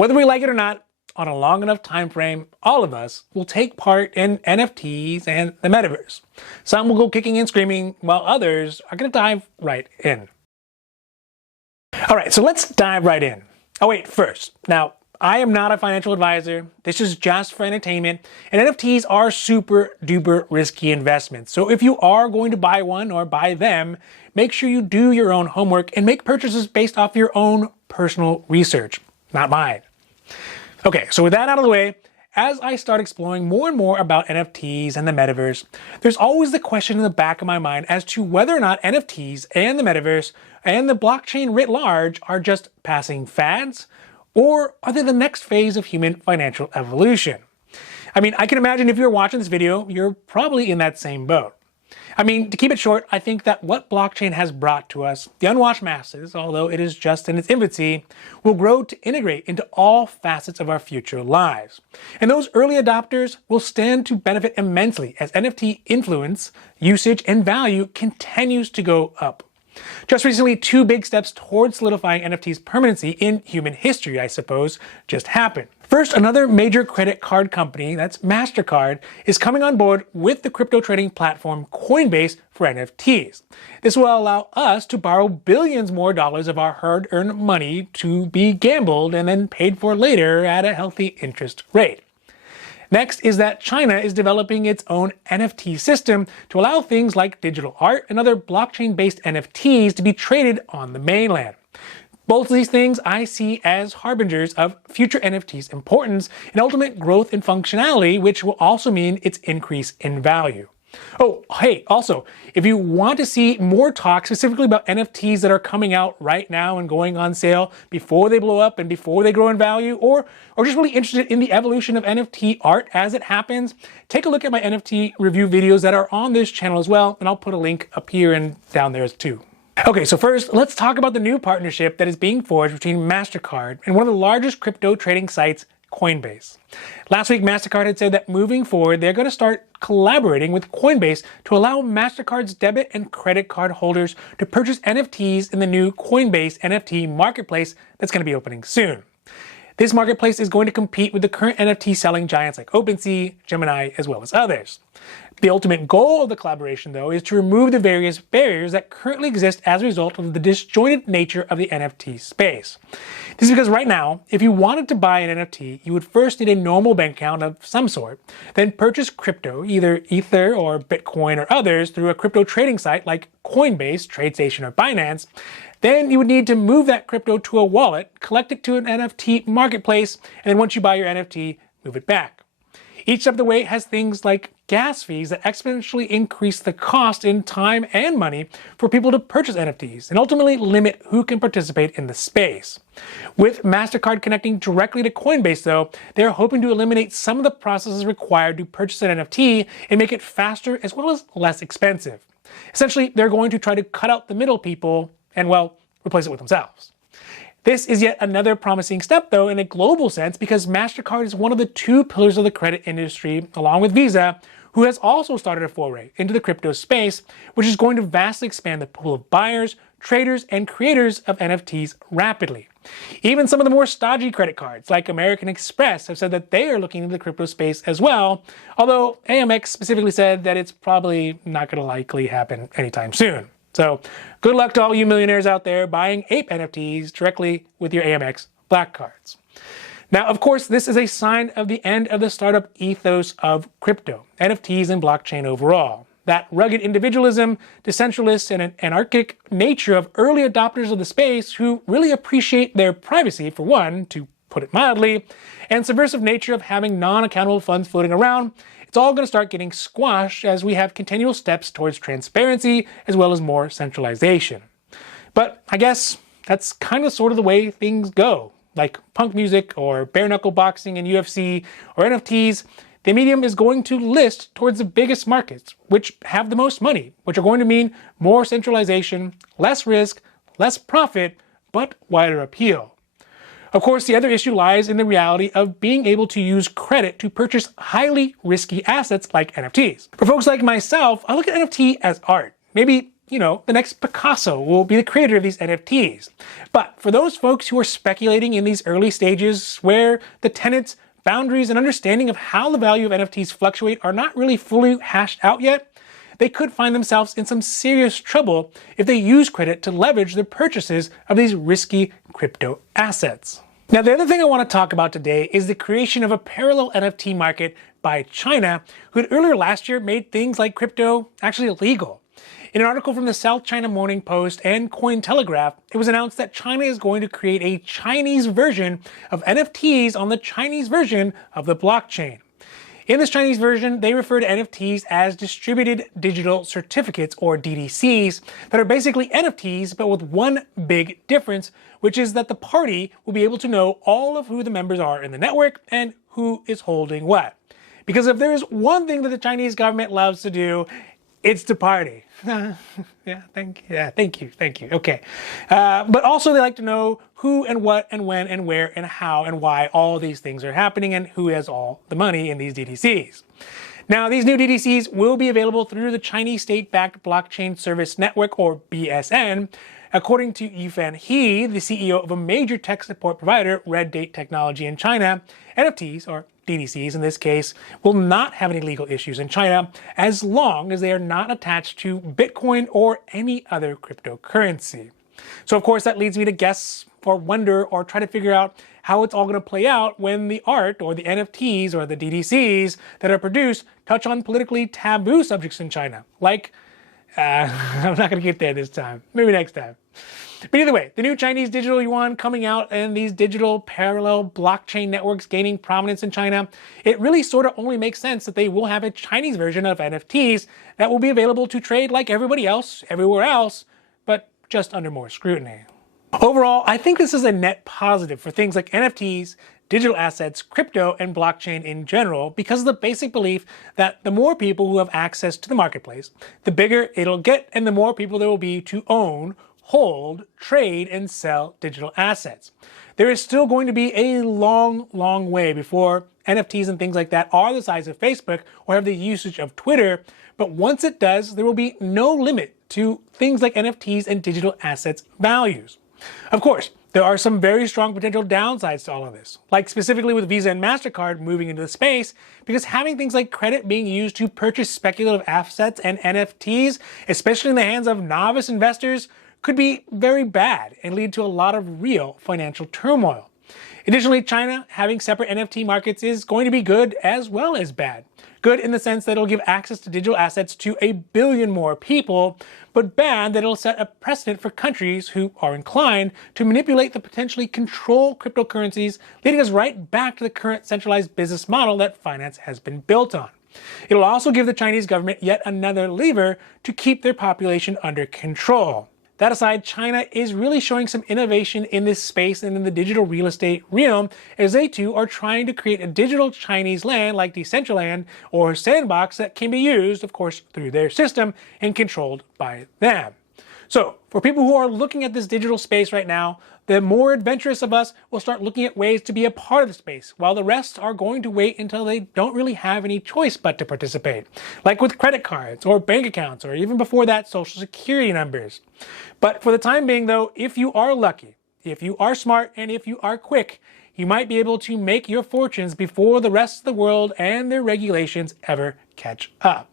Whether we like it or not, on a long enough time frame, all of us will take part in NFTs and the metaverse. Some will go kicking and screaming, while others are going to dive right in. All right, so let's dive right in. Oh wait, first, now, I am not a financial advisor. This is just for entertainment, and NFTs are super duper risky investments. So if you are going to buy one or buy them, make sure you do your own homework and make purchases based off your own personal research, not mine. Okay, so with that out of the way, as I start exploring more and more about NFTs and the metaverse, there's always the question in the back of my mind as to whether or not NFTs and the metaverse and the blockchain writ large are just passing fads, or are they the next phase of human financial evolution? I mean, I can imagine if you're watching this video, you're probably in that same boat. I mean, to keep it short, I think that what blockchain has brought to us, the unwashed masses, although it is just in its infancy, will grow to integrate into all facets of our future lives. And those early adopters will stand to benefit immensely as NFT influence, usage, and value continues to go up. Just recently, two big steps towards solidifying NFT's permanency in human history, I suppose, just happened. First, another major credit card company, that's Mastercard, is coming on board with the crypto trading platform Coinbase for NFTs. This will allow us to borrow billions more dollars of our hard-earned money to be gambled and then paid for later at a healthy interest rate. Next is that China is developing its own NFT system to allow things like digital art and other blockchain-based NFTs to be traded on the mainland. Both of these things I see as harbingers of future NFTs' importance and ultimate growth and functionality, which will also mean its increase in value. Oh, hey, also, if you want to see more talk specifically about NFTs that are coming out right now and going on sale before they blow up and before they grow in value, or just really interested in the evolution of NFT art as it happens, take a look at my NFT review videos that are on this channel as well, and I'll put a link up here and down there too. Okay, so first, let's talk about the new partnership that is being forged between Mastercard and one of the largest crypto trading sites, Coinbase. Last week, Mastercard had said that moving forward, they're going to start collaborating with Coinbase to allow Mastercard's debit and credit card holders to purchase NFTs in the new Coinbase NFT marketplace that's going to be opening soon. This marketplace is going to compete with the current NFT selling giants like OpenSea, Gemini, as well as others. The ultimate goal of the collaboration, though, is to remove the various barriers that currently exist as a result of the disjointed nature of the NFT space. This is because right now, if you wanted to buy an NFT, you would first need a normal bank account of some sort, then purchase crypto, either Ether or Bitcoin or others, through a crypto trading site like Coinbase, TradeStation, or Binance. Then you would need to move that crypto to a wallet, collect it to an NFT marketplace, and then once you buy your NFT, move it back. Each step of the way has things like gas fees that exponentially increase the cost in time and money for people to purchase NFTs and ultimately limit who can participate in the space. With Mastercard connecting directly to Coinbase, though, they're hoping to eliminate some of the processes required to purchase an NFT and make it faster as well as less expensive. Essentially, they're going to try to cut out the middle people and, well, replace it with themselves. This is yet another promising step, though, in a global sense, because Mastercard is one of the two pillars of the credit industry, along with Visa, who has also started a foray into the crypto space, which is going to vastly expand the pool of buyers, traders, and creators of NFTs rapidly. Even some of the more stodgy credit cards, like American Express, have said that they are looking into the crypto space as well, although AMX specifically said that it's probably not going to likely happen anytime soon. So good luck to all you millionaires out there buying ape NFTs directly with your AMX Black cards. Now, of course, this is a sign of the end of the startup ethos of crypto, NFTs, and blockchain overall. That rugged individualism, decentralist, and anarchic nature of early adopters of the space who really appreciate their privacy, for one, to put it mildly, and subversive nature of having non-accountable funds floating around, it's all going to start getting squashed as we have continual steps towards transparency as well as more centralization. But I guess that's kind of sort of the way things go. Like punk music or bare knuckle boxing and UFC or NFTs, the medium is going to list towards the biggest markets, which have the most money, which are going to mean more centralization, less risk, less profit, but wider appeal. Of course, the other issue lies in the reality of being able to use credit to purchase highly risky assets like NFTs. For folks like myself, I look at NFT as art. Maybe the next Picasso will be the creator of these NFTs. But for those folks who are speculating in these early stages where the tenets, boundaries, and understanding of how the value of NFTs fluctuate are not really fully hashed out yet, they could find themselves in some serious trouble if they use credit to leverage their purchases of these risky crypto assets. Now, the other thing I want to talk about today is the creation of a parallel NFT market by China, who had earlier last year made things like crypto actually illegal. In an article from the South China Morning Post and Cointelegraph, it was announced that China is going to create a Chinese version of NFTs on the Chinese version of the blockchain. In this Chinese version, they refer to NFTs as distributed digital certificates, or DDCs, that are basically NFTs, but with one big difference, which is that the party will be able to know all of who the members are in the network and who is holding what. Because if there is one thing that the Chinese government loves to do, it's to party. Thank you. Okay. But also they like to know who and what and when and where and how and why all these things are happening and who has all the money in these DDCs. Now, these new DDCs will be available through the Chinese State-Backed Blockchain Service Network, or BSN. According to Yifan He, the CEO of a major tech support provider, Red Date Technology in China, NFTs, or DDCs in this case, will not have any legal issues in China as long as they are not attached to Bitcoin or any other cryptocurrency. So of course that leads me to guess or wonder or try to figure out how it's all going to play out when the art or the NFTs or the DDCs that are produced touch on politically taboo subjects in China. Like, I'm not going to get there this time. Maybe next time. But either way, the new Chinese digital yuan coming out and these digital parallel blockchain networks gaining prominence in China, it really sort of only makes sense that they will have a Chinese version of NFTs that will be available to trade like everybody else, everywhere else, but just under more scrutiny. Overall, I think this is a net positive for things like NFTs, digital assets, crypto, and blockchain in general, because of the basic belief that the more people who have access to the marketplace, the bigger it'll get and the more people there will be to own, hold, trade, and sell digital assets. There is still going to be a long, long way before NFTs and things like that are the size of Facebook or have the usage of Twitter, but once it does, there will be no limit to things like NFTs and digital assets values. Of course, there are some very strong potential downsides to all of this, like specifically with Visa and Mastercard moving into the space, because having things like credit being used to purchase speculative assets and NFTs, especially in the hands of novice investors, could be very bad and lead to a lot of real financial turmoil. Additionally, China having separate NFT markets is going to be good as well as bad. Good in the sense that it'll give access to digital assets to 1 billion more people, but bad that it'll set a precedent for countries who are inclined to manipulate the potentially control cryptocurrencies, leading us right back to the current centralized business model that finance has been built on. It'll also give the Chinese government yet another lever to keep their population under control. That aside, China is really showing some innovation in this space and in the digital real estate realm, as they too are trying to create a digital Chinese land like Decentraland or Sandbox that can be used, of course, through their system and controlled by them. So, for people who are looking at this digital space right now, the more adventurous of us will start looking at ways to be a part of the space, while the rest are going to wait until they don't really have any choice but to participate, like with credit cards or bank accounts, or even before that, social security numbers. But for the time being though, if you are lucky, if you are smart, and if you are quick, you might be able to make your fortunes before the rest of the world and their regulations ever catch up.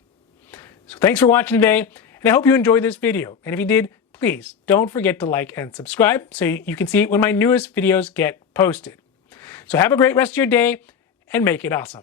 So thanks for watching today, and I hope you enjoyed this video. And if you did, please don't forget to like and subscribe so you can see when my newest videos get posted. So have a great rest of your day and make it awesome.